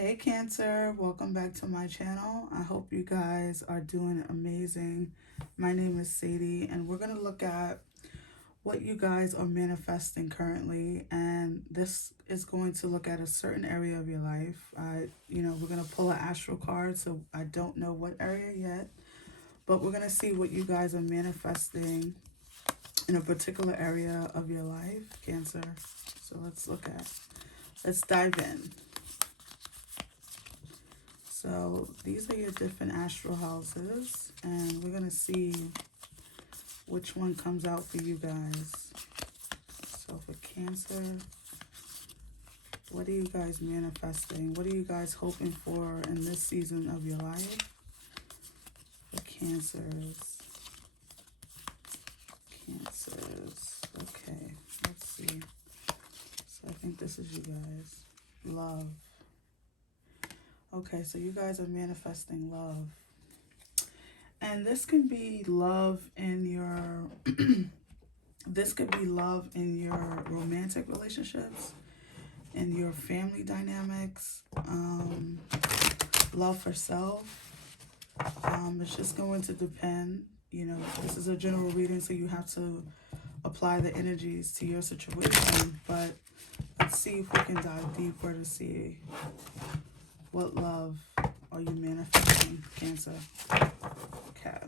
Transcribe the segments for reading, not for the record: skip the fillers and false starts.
Hey Cancer, welcome back to my channel. I hope you guys are doing amazing. My name is Sadie and we're going to look at what you guys are manifesting currently, and this is going to look at a certain area of your life. We're going to pull an astral card, so I don't know what area yet, but we're going to see what you guys are manifesting in a particular area of your life, Cancer. So let's dive in. So these are your different astral houses, and we're going to see which one comes out for you guys. So for Cancer, what are you guys manifesting? What are you guys hoping for in this season of your life? For Cancers. Okay, let's see. So I think this is you guys. Love. Okay, so you guys are manifesting love. And this can be love in your this could be love in your romantic relationships, in your family dynamics, love for self. It's just going to depend. This is a general reading, so you have to apply the energies to your situation. But let's see if we can dive deeper to see what love are you manifesting, Cancer. Okay.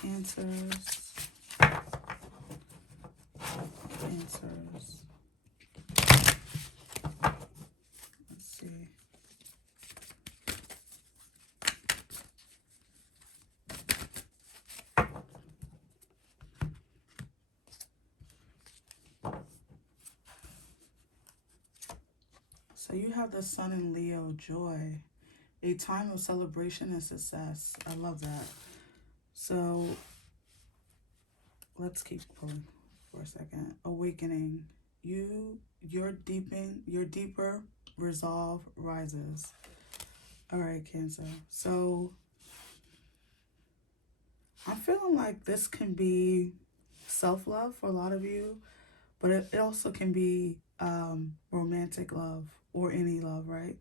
Cancers. Let's see. So you have the Sun in Leo, joy, a time of celebration and success. I love that. So let's keep pulling for a second. Awakening. Your deeper resolve rises. All right, Cancer. So I'm feeling like this can be self-love for a lot of you, but it also can be romantic love or any love, right?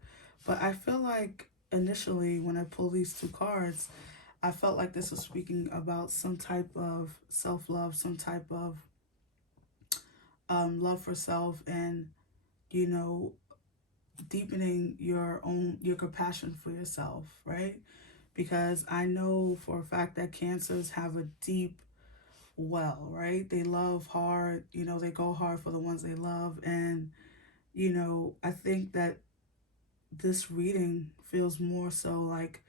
But I feel like initially when I pull these two cards, I felt like this was speaking about some type of self-love, some type of love for self, and you know deepening your compassion for yourself, right? Because I know for a fact that Cancers have a deep well, right? They love hard, they go hard for the ones they love. And I think that this reading feels more so like,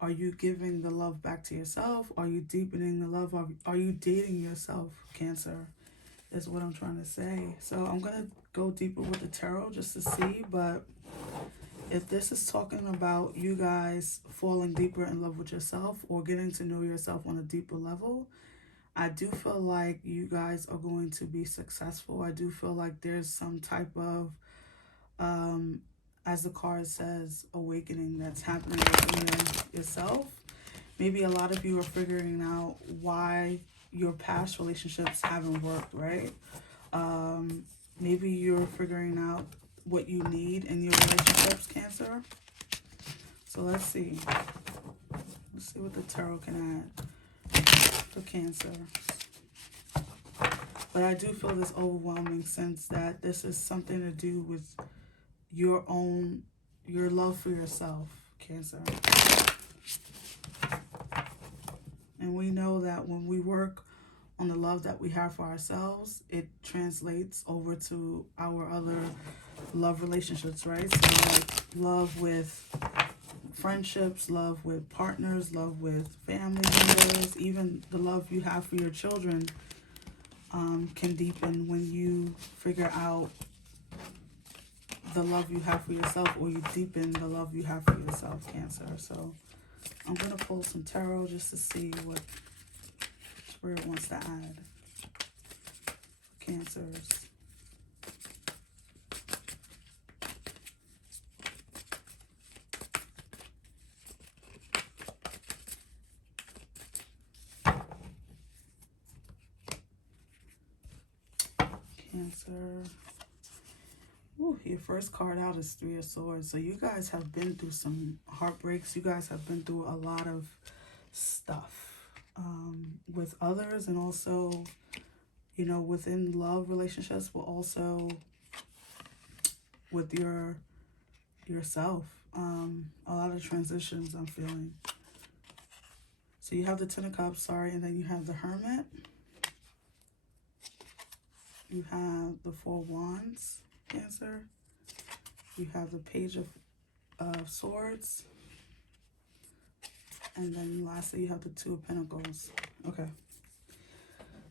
are you giving the love back to yourself? Are you deepening the love? Are you dating yourself, Cancer? Is what I'm trying to say. So I'm going to go deeper with the tarot just to see. But if this is talking about you guys falling deeper in love with yourself or getting to know yourself on a deeper level, I do feel like you guys are going to be successful. I do feel like there's some type of, as the card says, awakening that's happening within yourself. Maybe a lot of you are figuring out why your past relationships haven't worked, right? Maybe you're figuring out what you need in your relationships, Cancer. So let's see. Let's see what the tarot can add for Cancer. But I do feel this overwhelming sense that this is something to do with your love for yourself, Cancer. And we know that when we work on the love that we have for ourselves, it translates over to our other love relationships, right? So like love with friendships, love with partners, love with family members, even the love you have for your children can deepen when you figure out the love you have for yourself, or you deepen the love you have for yourself, Cancer. So I'm going to pull some tarot just to see what Spirit wants to add. Cancers. Cancer. Your first card out is Three of Swords. So you guys have been through some heartbreaks. You guys have been through a lot of stuff with others, and also, within love relationships, but also with yourself. A lot of transitions I'm feeling. So you have the Ten of Cups, sorry, and then you have the Hermit. You have the Four Wands, Cancer. You have the Page of Swords. And then lastly, you have the Two of Pentacles. Okay.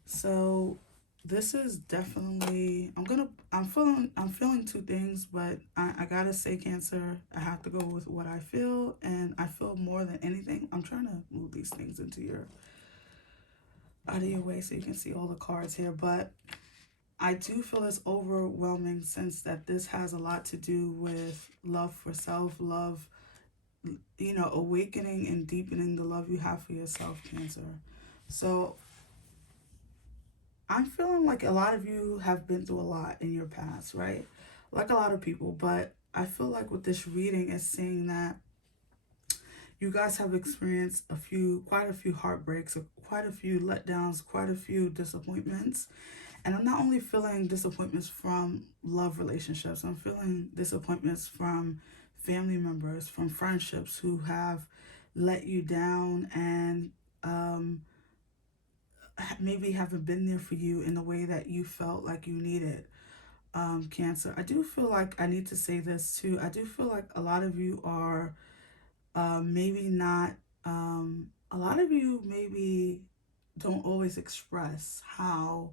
So this is definitely, I'm feeling two things, but I gotta say, Cancer, I have to go with what I feel, and I feel more than anything. I'm trying to move these things out of your way so you can see all the cards here, but I do feel this overwhelming sense that this has a lot to do with love for self, love, awakening and deepening the love you have for yourself, Cancer. So I'm feeling like a lot of you have been through a lot in your past, right? Like a lot of people, but I feel like with this reading, it's saying that you guys have experienced quite a few heartbreaks, quite a few letdowns, quite a few disappointments. And I'm not only feeling disappointments from love relationships, I'm feeling disappointments from family members, from friendships who have let you down and maybe haven't been there for you in the way that you felt like you needed. Cancer, I do feel like I need to say this too. I do feel like a lot of you are maybe not, a lot of you maybe don't always express how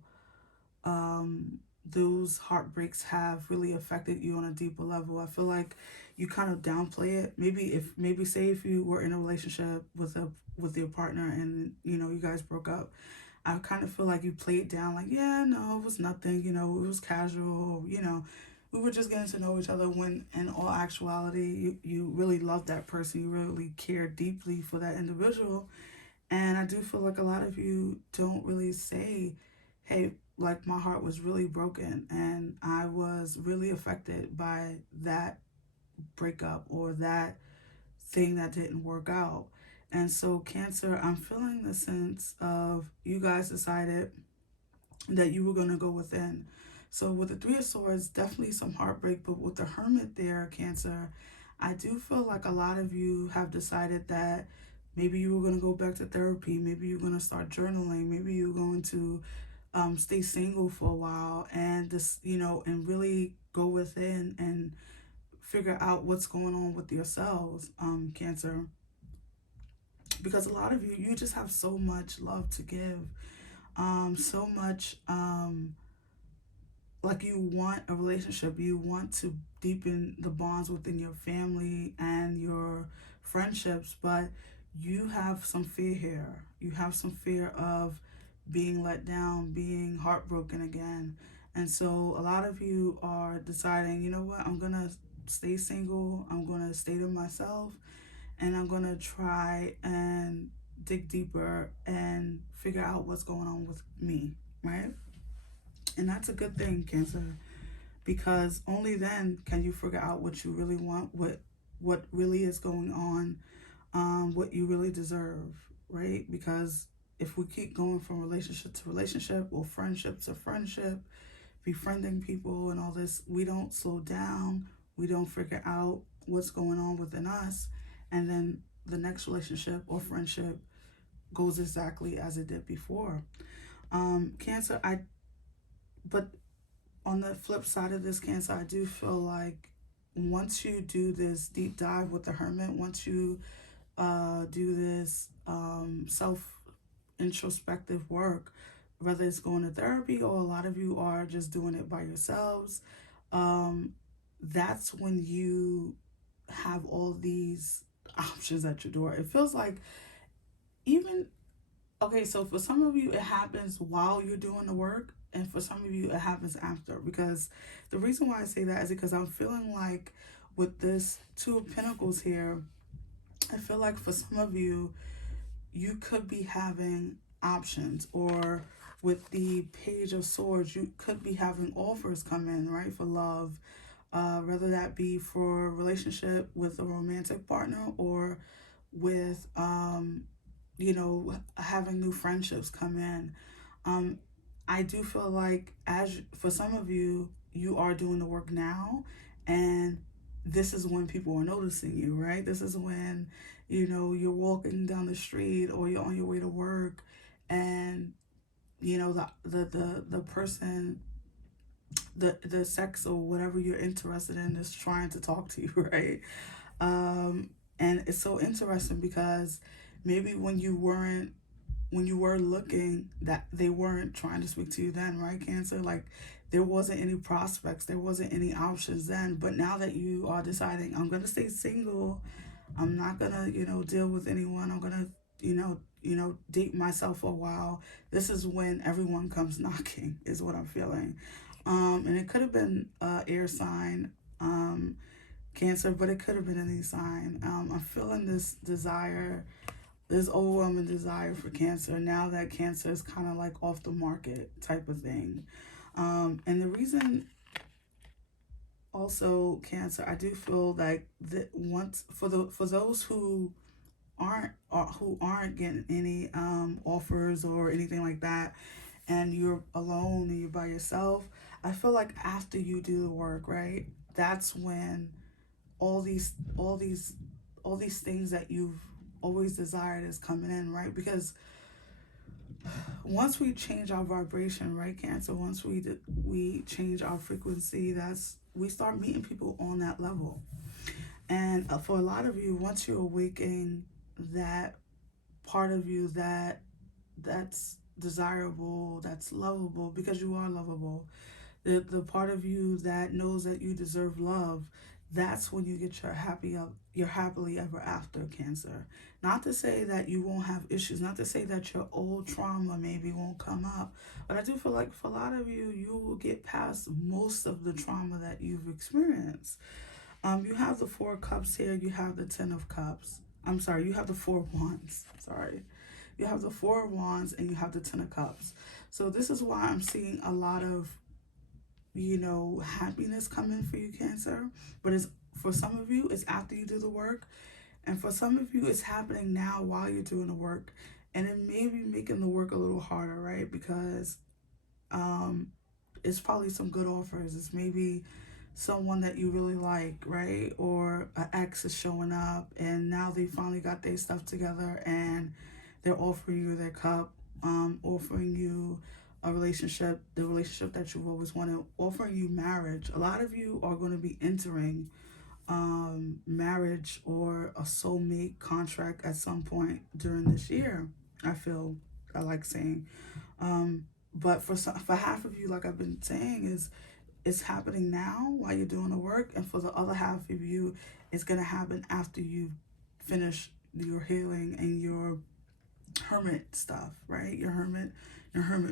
those heartbreaks have really affected you on a deeper level. I feel like you kind of downplay it. Maybe say if you were in a relationship with your partner and you guys broke up, I kind of feel like you play it down like, yeah, no, it was nothing, it was casual, we were just getting to know each other, when in all actuality, you really love that person, you really care deeply for that individual. And I do feel like a lot of you don't really say, hey, like my heart was really broken and I was really affected by that breakup or that thing that didn't work out. And so, Cancer, I'm feeling the sense of you guys decided that you were going to go within. So, with the Three of Swords, definitely some heartbreak, but with the Hermit there, Cancer, I do feel like a lot of you have decided that maybe you were going to go back to therapy, maybe you're going to start journaling, maybe you're going to stay single for a while and just, and really go within and figure out what's going on with yourselves, Cancer. Because a lot of you just have so much love to give, so much, like you want a relationship, you want to deepen the bonds within your family and your friendships, but you have some fear here. You have some fear of being let down, being heartbroken again. And so a lot of you are deciding, you know what, I'm going to stay single, I'm going to stay to myself, and I'm going to try and dig deeper and figure out what's going on with me, right? And that's a good thing, Cancer, because only then can you figure out what you really want, what really is going on, what you really deserve, right? Because if we keep going from relationship to relationship or friendship to friendship, befriending people and all this, we don't slow down, we don't figure out what's going on within us, and then the next relationship or friendship goes exactly as it did before. Cancer, but on the flip side of this, Cancer, I do feel like once you do this deep dive with the Hermit, once you do this self introspective work, whether it's going to therapy or a lot of you are just doing it by yourselves, that's when you have all these options at your door. It feels like even, okay, so for some of you, it happens while you're doing the work, and for some of you, it happens after. Because the reason why I say that is because I'm feeling like with this Two of Pentacles here, I feel like for some of you, you could be having options, or with the Page of Swords, you could be having offers come in, right, for love. whether that be for a relationship with a romantic partner or with, having new friendships come in. Um, I do feel like, as for some of you, you are doing the work now, and this is when people are noticing you, right? This is when, you're walking down the street or you're on your way to work, and the person, the sex or whatever you're interested in is trying to talk to you, right? Um, and it's so interesting because maybe when you were looking, that they weren't trying to speak to you then, right, Cancer? Like, there wasn't any prospects, there wasn't any options then. But now that you are deciding, I'm gonna stay single, I'm not gonna, deal with anyone, I'm gonna, date myself for a while. This is when everyone comes knocking, is what I'm feeling. And it could have been air sign, Cancer, but it could have been any sign. I'm feeling this desire, this overwhelming desire for Cancer now that Cancer is kind of like off the market type of thing. And the reason, also, Cancer, I do feel like that once, for those who aren't getting any offers or anything like that, and you're alone and you're by yourself, I feel like after you do the work, right, that's when all these all these all these things that you've always desired is coming in, right? Because once we change our vibration, right, Cancer, once we change our frequency, that's we start meeting people on that level. And for a lot of you, once you're awakening that part of you that's desirable, that's lovable, because you are lovable, the part of you that knows that you deserve love, that's when you get your happily ever after, Cancer. Not to say that you won't have issues, not to say that your old trauma maybe won't come up, but I do feel like for a lot of you, you will get past most of the trauma that you've experienced. You have the Four Cups here, you have the Ten of Cups. I'm sorry, you have the Four Wands. Sorry. You have the Four of Wands and you have the Ten of Cups. So this is why I'm seeing a lot of, happiness coming for you, Cancer. But it's for some of you, it's after you do the work. And for some of you, it's happening now while you're doing the work. And it may be making the work a little harder, right? Because um, it's probably some good offers. It's maybe someone that you really like, right? Or an ex is showing up and now they finally got their stuff together and they're offering you their cup, offering you a relationship, the relationship that you've always wanted, offering you marriage. A lot of you are going to be entering marriage or a soulmate contract at some point during this year. I feel I like saying, but for half of you, like I've been saying, is it's happening now while you're doing the work, and for the other half of you, it's gonna happen after you finish your healing and your hermit stuff, right? Your hermit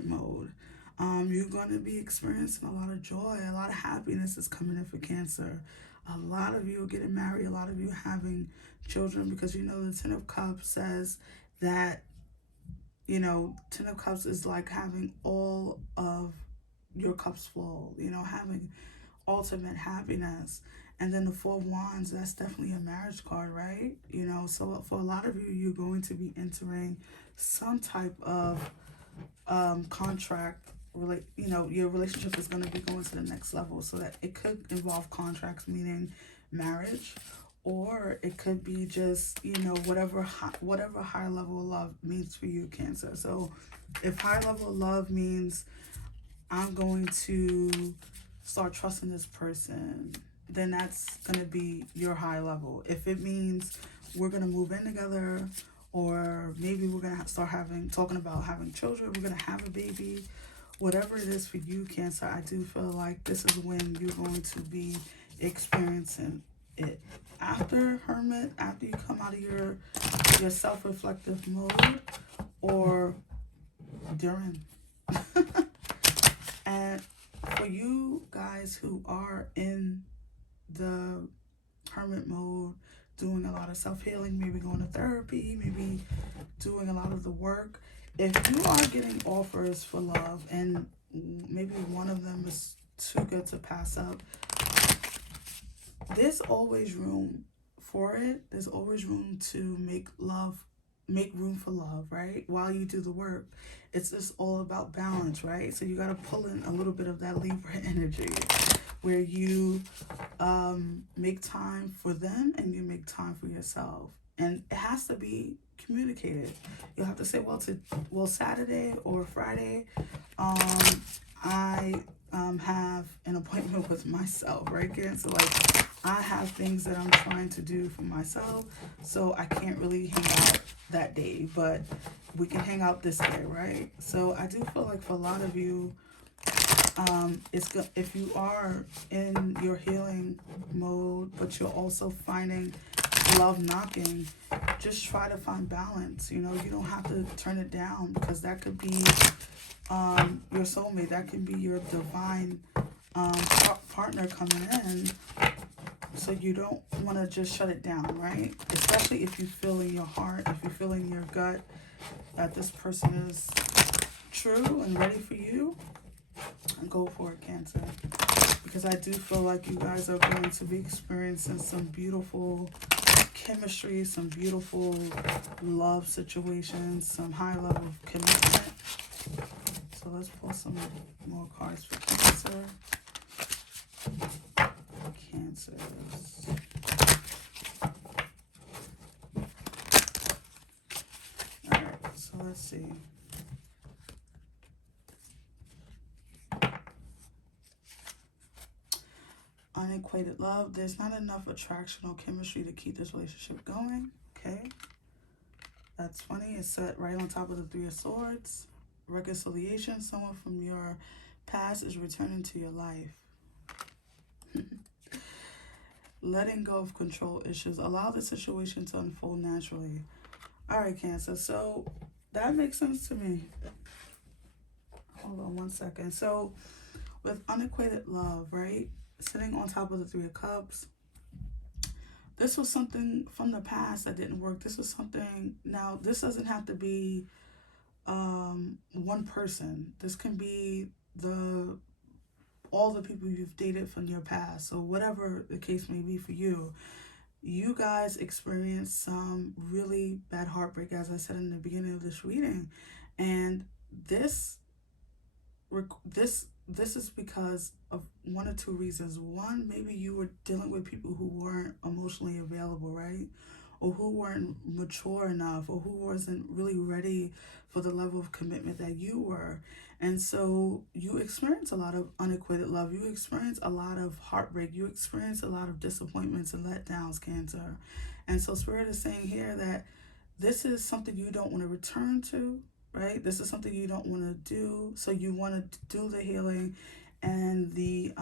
mode. You're going to be experiencing a lot of joy, a lot of happiness is coming in for Cancer. A lot of you are getting married, a lot of you having children, because the Ten of Cups says that, Ten of Cups is like having all of your cups full, having ultimate happiness. And then the Four of Wands, that's definitely a marriage card, right? So for a lot of you, you're going to be entering some type of contract. Your relationship is going to be going to the next level. So that it could involve contracts, meaning marriage, or it could be just, whatever high level of love means for you, Cancer. So if high level of love means I'm going to start trusting this person, then that's going to be your high level. If it means we're going to move in together, or maybe we're going to start talking about having children, we're going to have a baby, whatever it is for you, Cancer, I do feel like this is when you're going to be experiencing it. After Hermit, after you come out of your self-reflective mode, or during. And for you guys who are in the hermit mode, doing a lot of self-healing, maybe going to therapy, maybe doing a lot of the work, if you are getting offers for love and maybe one of them is too good to pass up, there's always room for it. There's always room to make room for love, right? While you do the work. It's just all about balance, right? So you got to pull in a little bit of that Libra energy where you make time for them and you make time for yourself. And it has to be communicated. You'll have to say, well, Saturday or Friday, I have an appointment with myself, right, Karen? So like, I have things that I'm trying to do for myself, so I can't really hang out that day, but we can hang out this day, right? So I do feel like for a lot of you, it's good if you are in your healing mode, but you're also finding love knocking. Just try to find balance. You know, you don't have to turn it down because that could be your soulmate. That can be your divine partner coming in. So you don't want to just shut it down, right? Especially if you feel in your heart, if you feel in your gut that this person is true and ready for you, go for it, Cancer. Because I do feel like you guys are going to be experiencing some beautiful chemistry, some beautiful love situations, some high level of commitment. So let's pull some more cards for Cancer. Cancers. Alright, so let's see. Unequated love. There's not enough attraction or chemistry to keep this relationship going. Okay. That's funny. It's set right on top of the Three of Swords. Reconciliation. Someone from your past is returning to your life. Letting go of control issues. Allow the situation to unfold naturally. Alright, Cancer. So that makes sense to me. Hold on one second. So with unequated love, right? Sitting on top of the Three of Cups. This was something from the past that didn't work. This was something. Now, this doesn't have to be one person. This can be all the people you've dated from your past. So whatever the case may be for you, you guys experienced some really bad heartbreak, as I said in the beginning of this reading, and this is because of one or two reasons. One, maybe you were dealing with people who weren't emotionally available, right? Or who weren't mature enough, or who wasn't really ready for the level of commitment that you were. And so you experience a lot of unequated love. You experience a lot of heartbreak. You experience a lot of disappointments and letdowns, Cancer. And so Spirit is saying here that this is something you don't want to return to, right? This is something you don't want to do. So you want to do the healing and the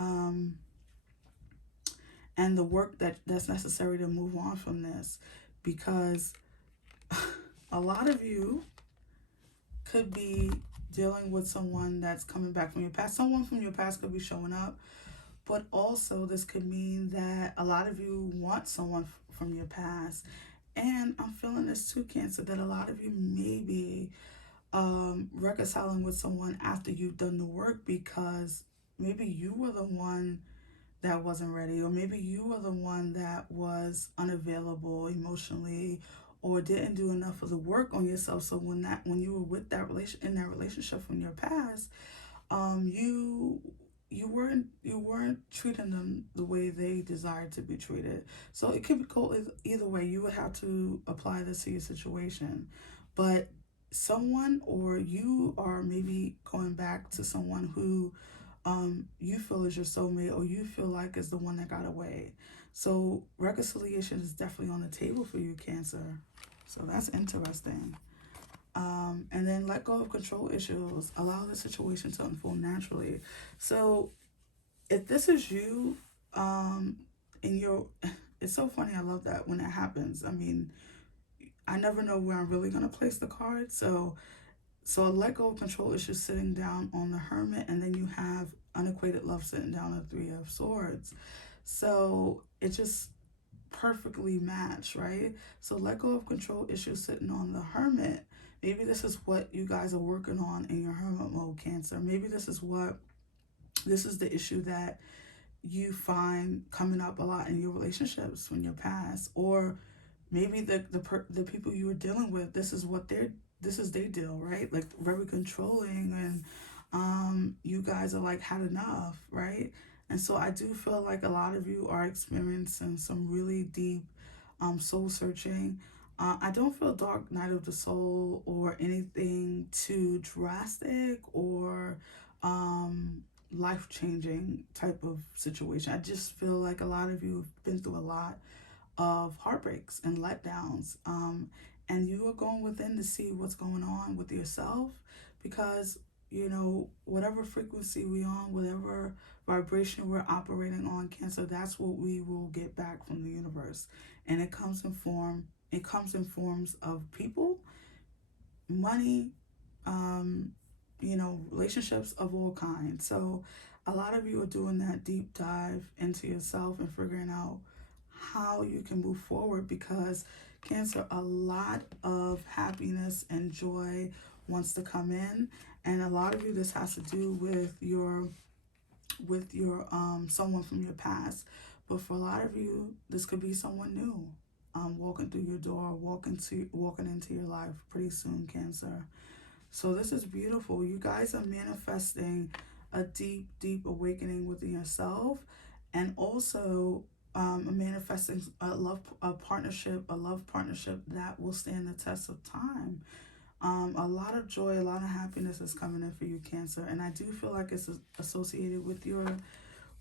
work that's necessary to move on from this, because a lot of you could be dealing with someone that's coming back from your past. Someone from your past could be showing up, but also this could mean that a lot of you want someone from your past. And I'm feeling this too, Cancer, that a lot of you may be reconciling with someone after you've done the work, because maybe you were the one that wasn't ready, or maybe you were the one that was unavailable emotionally, or didn't do enough of the work on yourself. So when you were with that relationship from your past, you weren't treating them the way they desired to be treated. So it could go either way. You would have to apply this to your situation, but someone, or you are maybe going back to someone who you feel is your soulmate, or you feel like is the one that got away. So reconciliation is definitely on the table for you, Cancer. So that's interesting. And then let go of control issues. Allow the situation to unfold naturally. So if this is you, in your, it's so funny. I love that when that happens. I mean, I never know where I'm really gonna place the card. So let go of control issues sitting down on the Hermit, and then you have unequated love sitting down on the Three of Swords. So it just perfectly match, right? So let go of control issues sitting on the Hermit. Maybe this is what you guys are working on in your Hermit mode, Cancer. Maybe this is the issue that you find coming up a lot in your relationships from your past, or maybe the people you were dealing with, this is their deal, right? Like very controlling, and you guys are like had enough, right? And so I do feel like a lot of you are experiencing some really deep soul searching. I don't feel dark night of the soul or anything too drastic or life changing type of situation. I just feel like a lot of you have been through a lot of heartbreaks and letdowns. And you are going within to see what's going on with yourself, because whatever frequency we on, whatever vibration we're operating on, Cancer, that's what we will get back from the universe. And it comes in forms of people, money, um, relationships of all kinds. So a lot of you are doing that deep dive into yourself and figuring out how you can move forward, because Cancer, a lot of happiness and joy wants to come in. And a lot of you, this has to do with your someone from your past. But for a lot of you, this could be someone new walking through your door, walking into your life pretty soon, Cancer. So this is beautiful. You guys are manifesting a deep, deep awakening within yourself, and also manifesting a love partnership that will stand the test of time. A lot of joy, a lot of happiness is coming in for you, Cancer, and I do feel like it's associated with your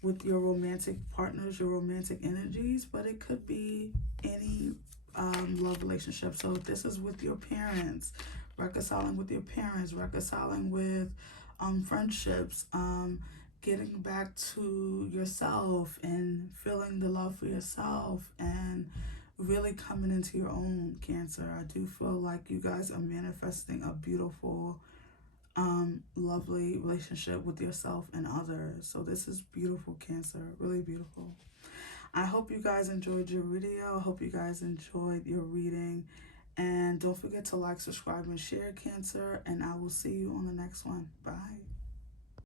romantic partners, your romantic energies, but it could be any love relationship. So if this is with your parents, reconciling with your parents, reconciling with friendships, getting back to yourself and feeling the love for yourself and really coming into your own, Cancer. I do feel like you guys are manifesting a beautiful lovely relationship with yourself and others. So this is beautiful, Cancer, really beautiful. I hope you guys enjoyed your video. I hope you guys enjoyed your reading, and don't forget to like, subscribe, and share, Cancer, and I will see you on the next one. Bye.